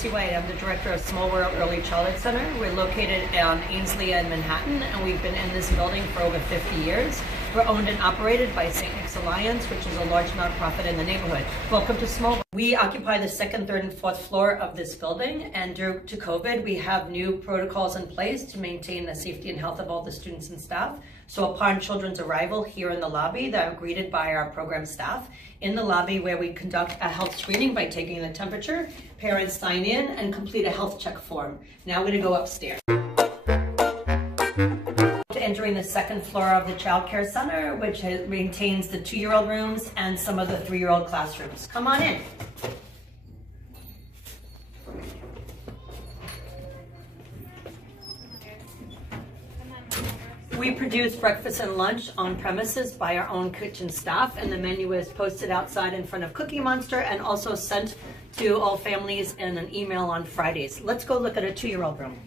Staci White. I'm the director of Small World Early Childhood Center. We're located on Ainsley and Manhattan, and we've been in this building for over 50 years. We're owned and operated by St. Nick's Alliance, which is a large nonprofit in the neighborhood. Welcome to Small World. We occupy the second, third, and fourth floor of this building, and due to COVID, we have new protocols in place to maintain the safety and health of all the students and staff. So upon children's arrival here in the lobby, they are greeted by our program staff in the lobby, where we conduct a health screening by taking the temperature. Parents sign in and complete a health check form. Now we're going to go upstairs. Entering the second floor of the Child Care Center, which maintains the 2-year-old rooms and some of the 3-year-old classrooms. Come on in. We produce breakfast and lunch on premises by our own kitchen staff, and the menu is posted outside in front of Cookie Monster and also sent to all families in an email on Fridays. Let's go look at a 2-year-old room.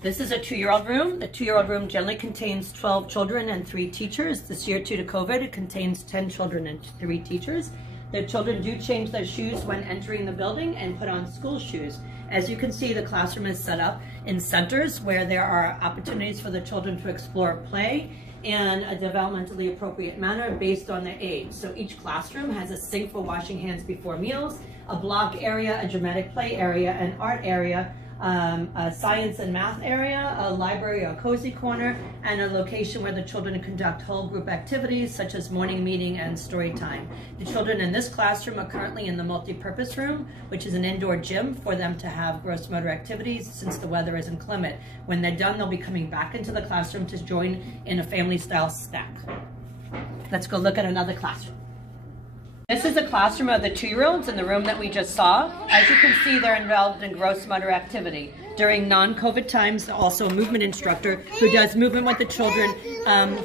This is a 2-year-old room. The 2-year-old room generally contains 12 children and 3 teachers. This year, due to COVID, it contains 10 children and 3 teachers. The children do change their shoes when entering the building and put on school shoes. As you can see, the classroom is set up in centers where there are opportunities for the children to explore play in a developmentally appropriate manner based on their age. So each classroom has a sink for washing hands before meals, a block area, a dramatic play area, an art area, a science and math area, a library or cozy corner, and a location where the children conduct whole group activities such as morning meeting and story time. The children in this classroom are currently in the multi-purpose room, which is an indoor gym for them to have gross motor activities since the weather is inclement. When they're done, they'll be coming back into the classroom to join in a family-style snack. Let's go look at another classroom. This is a classroom of the 2-year-olds in the room that we just saw. As you can see, they're involved in gross motor activity. During non-COVID times, also a movement instructor who does movement with the children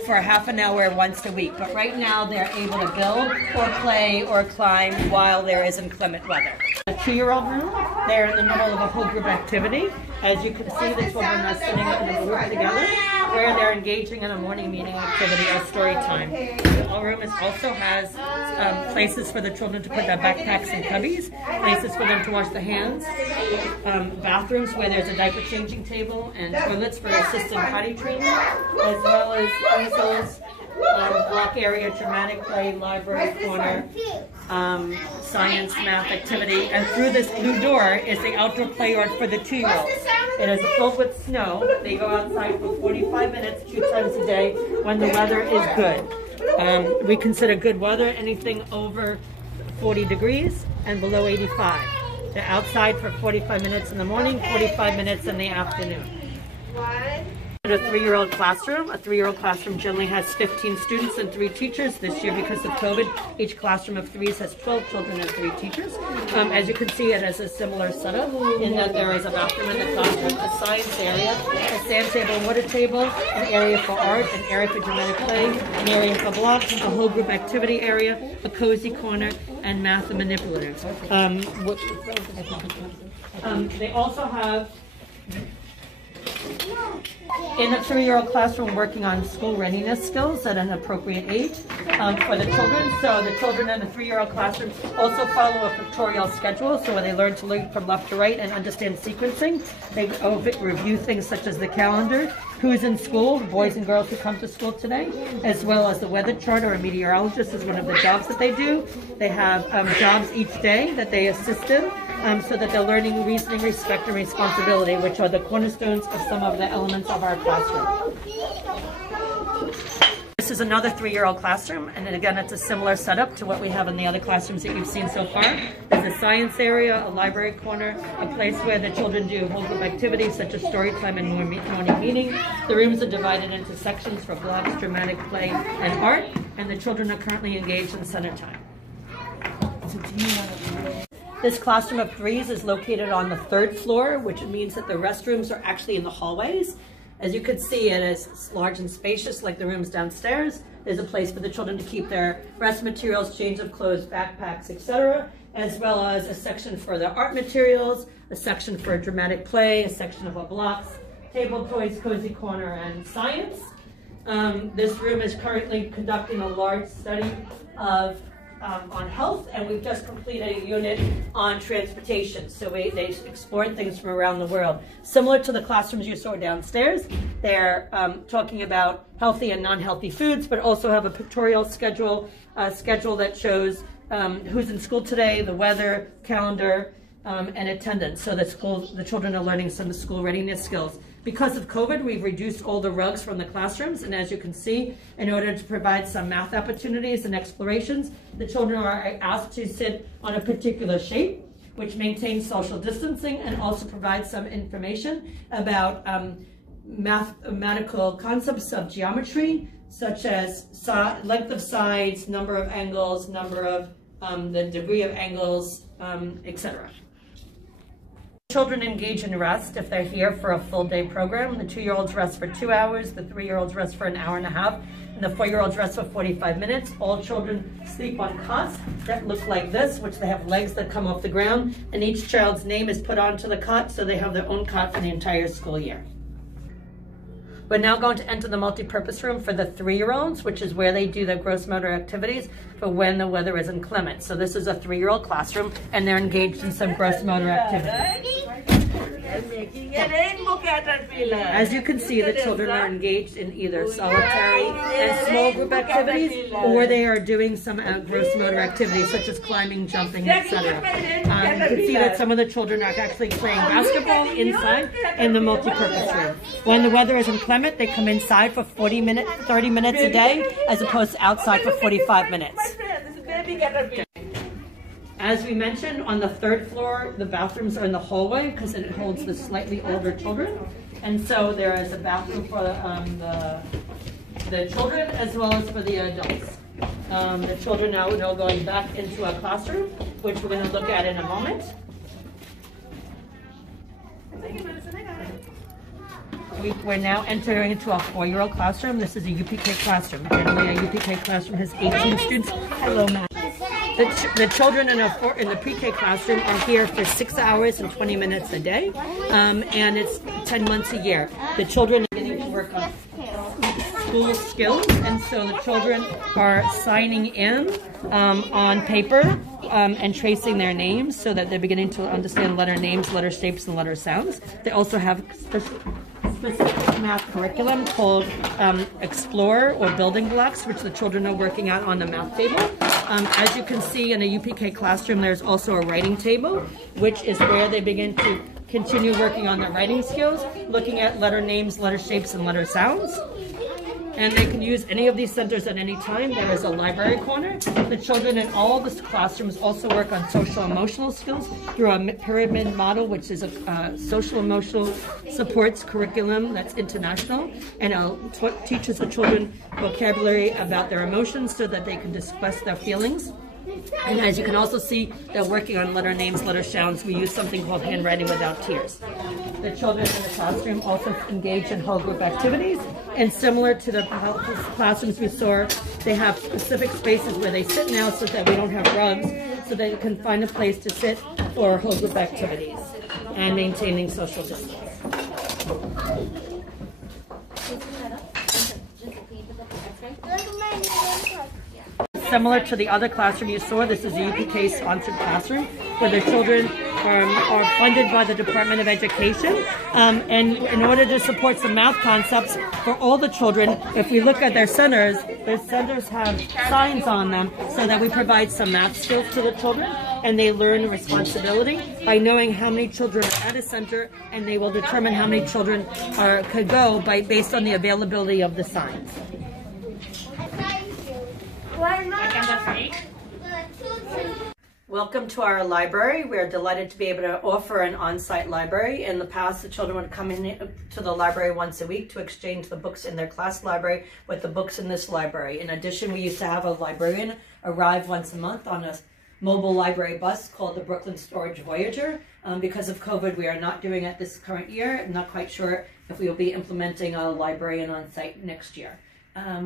for half an hour once a week. But right now, they're able to build or play or climb while there is inclement weather. The 2-year-old room, they're in the middle of a whole group activity. As you can see, the children are sitting in a group together where they're engaging in a morning meeting activity or story time. The room also has places for the children to put their backpacks and cubbies, places for them to wash their hands, bathrooms where there's a diaper changing table, and toilets for assisted potty training, as well as easels, block area, dramatic play, library corner, science, math activity, and through this blue door is the outdoor play yard for the 2-year-olds. It is filled with snow. They go outside for 45 minutes 2 times a day when the weather is good. We consider good weather anything over 40 degrees and below 85. They're outside for 45 minutes in the morning, 45 minutes in the afternoon. A 3-year-old classroom. A 3-year-old classroom generally has 15 students and 3 teachers. This year, because of COVID, each classroom of 3s has 12 children and 3 teachers. As you can see, it has a similar setup in that there is a bathroom in the classroom, a science area, a sand table and water table, an area for art, an area for dramatic play, an area for blocks, a whole group activity area, a cozy corner, and math and manipulative. They also have in a 3-year-old classroom working on school readiness skills at an appropriate age for the children. So the children in the 3-year-old classroom also follow a pictorial schedule, so when they learn to look from left to right and understand sequencing, they review things such as the calendar, who's in school, boys and girls who come to school today, as well as the weather chart, or a meteorologist is one of the jobs that they do. They have jobs each day that they assist in, so that they're learning reasoning, respect, and responsibility, which are the cornerstones of some of the elements of our classroom. This is another 3-year-old classroom, and again, it's a similar setup to what we have in the other classrooms that you've seen so far. There's a science area, a library corner, a place where the children do whole group activities such as story time and morning meeting. The rooms are divided into sections for blocks, dramatic play, and art, and the children are currently engaged in center time. This classroom of 3s is located on the 3rd floor, which means that the restrooms are actually in the hallways. As you can see, it is large and spacious like the rooms downstairs. There's a place for the children to keep their rest materials, change of clothes, backpacks, etc., as well as a section for the art materials, a section for dramatic play, a section of blocks, table toys, cozy corner, and science. This room is currently conducting a large study of on health, and we've just completed a unit on transportation. So they explored things from around the world. Similar to the classrooms you saw downstairs, they're talking about healthy and non-healthy foods, but also have a pictorial schedule that shows who's in school today, the weather, calendar, and attendance. So the children are learning some school readiness skills. Because of COVID, we've reduced all the rugs from the classrooms, and as you can see, in order to provide some math opportunities and explorations, the children are asked to sit on a particular shape, which maintains social distancing and also provides some information about mathematical concepts of geometry, such as length of sides, number of angles, number of the degree of angles, etc. Children engage in rest if they're here for a full day program. The 2-year-olds rest for 2 hours, the 3-year-olds rest for 1.5 hours, and the 4-year-olds rest for 45 minutes. All children sleep on cots that look like this, which they have legs that come off the ground, and each child's name is put onto the cot, so they have their own cot for the entire school year. We're now going to enter the multi-purpose room for the 3-year-olds, which is where they do their gross motor activities for when the weather is inclement. So this is a 3-year-old classroom, and they're engaged in some gross motor activity. As you can see, the children are engaged in either solitary and small group activities, or they are doing some gross motor activities such as climbing, jumping, etc. You can see that some of the children are actually playing basketball inside in the multi-purpose room. When the weather is inclement, they come inside for 30 minutes a day, as opposed to outside for 45 minutes. As we mentioned, on the 3rd floor, the bathrooms are in the hallway because it holds the slightly older children. And so there is a bathroom for the children as well as for the adults. The children now are going back into a classroom, which we're going to look at in a moment. We're now entering into a 4-year-old classroom. This is a UPK classroom. Generally, a UPK classroom has 18 students. Hello, Matt. The children in the pre-K classroom are here for 6 hours and 20 minutes a day, and it's 10 months a year. The children are beginning to work on school skills, and so the children are signing in on paper and tracing their names so that they're beginning to understand letter names, letter shapes, and letter sounds. They also have specific math curriculum called Explore or Building Blocks, which the children are working out on the math table. As you can see in a UPK classroom, there's also a writing table, which is where they begin to continue working on their writing skills, looking at letter names, letter shapes, and letter sounds. And they can use any of these centers at any time. There is a library corner. The children in all the classrooms also work on social emotional skills through a pyramid model, which is a social emotional supports curriculum that's international, and teaches the children vocabulary about their emotions so that they can discuss their feelings. And as you can also see, they're working on letter names, letter sounds. We use something called handwriting without tears. The children in the classroom also engage in whole group activities, and similar to the classrooms we saw, they have specific spaces where they sit now so that we don't have rugs, so they can find a place to sit for whole group activities and maintaining social distance. Similar to the other classroom you saw, this is a UPK sponsored classroom where the children are funded by the Department of Education. And in order to support some math concepts for all the children, if we look at their centers have signs on them so that we provide some math skills to the children, and they learn responsibility by knowing how many children are at a center, and they will determine how many children could go based on the availability of the signs. Welcome to our library. We're delighted to be able to offer an on-site library. In the past, the children would come in to the library once a week to exchange the books in their class library with the books in this library. In addition, we used to have a librarian arrive once a month on a mobile library bus called the Brooklyn Storage Voyager. Because of COVID, we are not doing it this current year. I'm not quite sure if we will be implementing a librarian on site next year.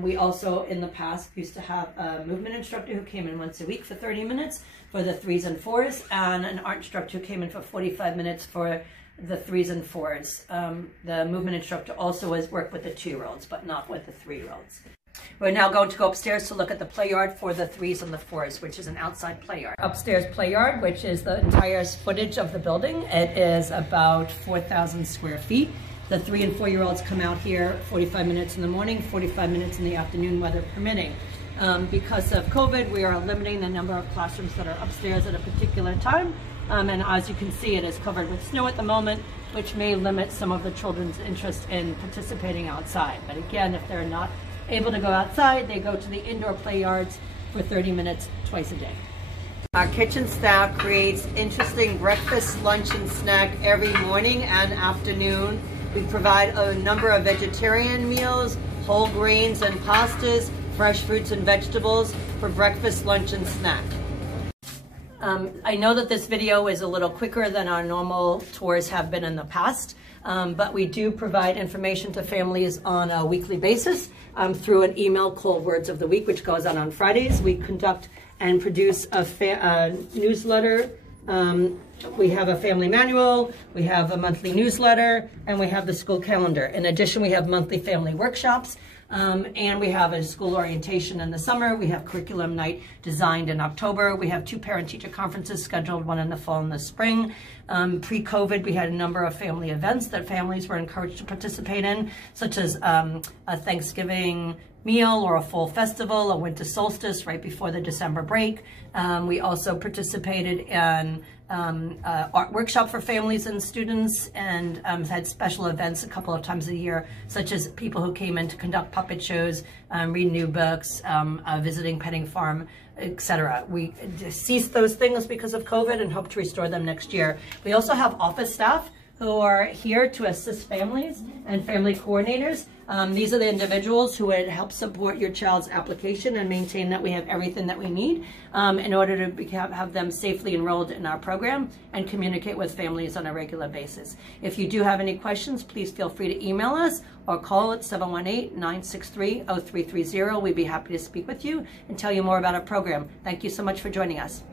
We also, in the past, used to have a movement instructor who came in once a week for 30 minutes for the 3s and 4s, and an art instructor who came in for 45 minutes for the 3s and 4s. The movement instructor also has worked with the 2-year-olds, but not with the 3-year-olds. We're now going to go upstairs to look at the play yard for the 3s and the 4s, which is an outside play yard. Upstairs play yard, which is the entire footage of the building. It is about 4,000 square feet. The 3 and 4-year-olds come out here 45 minutes in the morning, 45 minutes in the afternoon, weather permitting. Because of COVID, we are limiting the number of classrooms that are upstairs at a particular time. And as you can see, it is covered with snow at the moment, which may limit some of the children's interest in participating outside. But again, if they're not able to go outside, they go to the indoor play yards for 30 minutes twice a day. Our kitchen staff creates interesting breakfast, lunch, and snack every morning and afternoon. We provide a number of vegetarian meals, whole grains and pastas, fresh fruits and vegetables for breakfast, lunch, and snack. I know that this video is a little quicker than our normal tours have been in the past, but we do provide information to families on a weekly basis through an email called Words of the Week, which goes out on Fridays. We conduct and produce a newsletter. We have a family manual, we have a monthly newsletter, and we have the school calendar. In addition, we have monthly family workshops, and we have a school orientation in the summer. We have curriculum night designed in October. We have 2 parent-teacher conferences scheduled, one in the fall and the spring. Pre-COVID, we had a number of family events that families were encouraged to participate in, such as a Thanksgiving meal or a fall festival, a winter solstice right before the December break. We also participated in art workshop for families and students, and had special events a couple of times a year, such as people who came in to conduct puppet shows, read new books, visiting petting farm, etc. We ceased those things because of COVID and hope to restore them next year. We also have office staff who are here to assist families and family coordinators. These are the individuals who would help support your child's application and maintain that we have everything that we need in order to have them safely enrolled in our program and communicate with families on a regular basis. If you do have any questions, please feel free to email us or call at 718-963-0330. We'd be happy to speak with you and tell you more about our program. Thank you so much for joining us.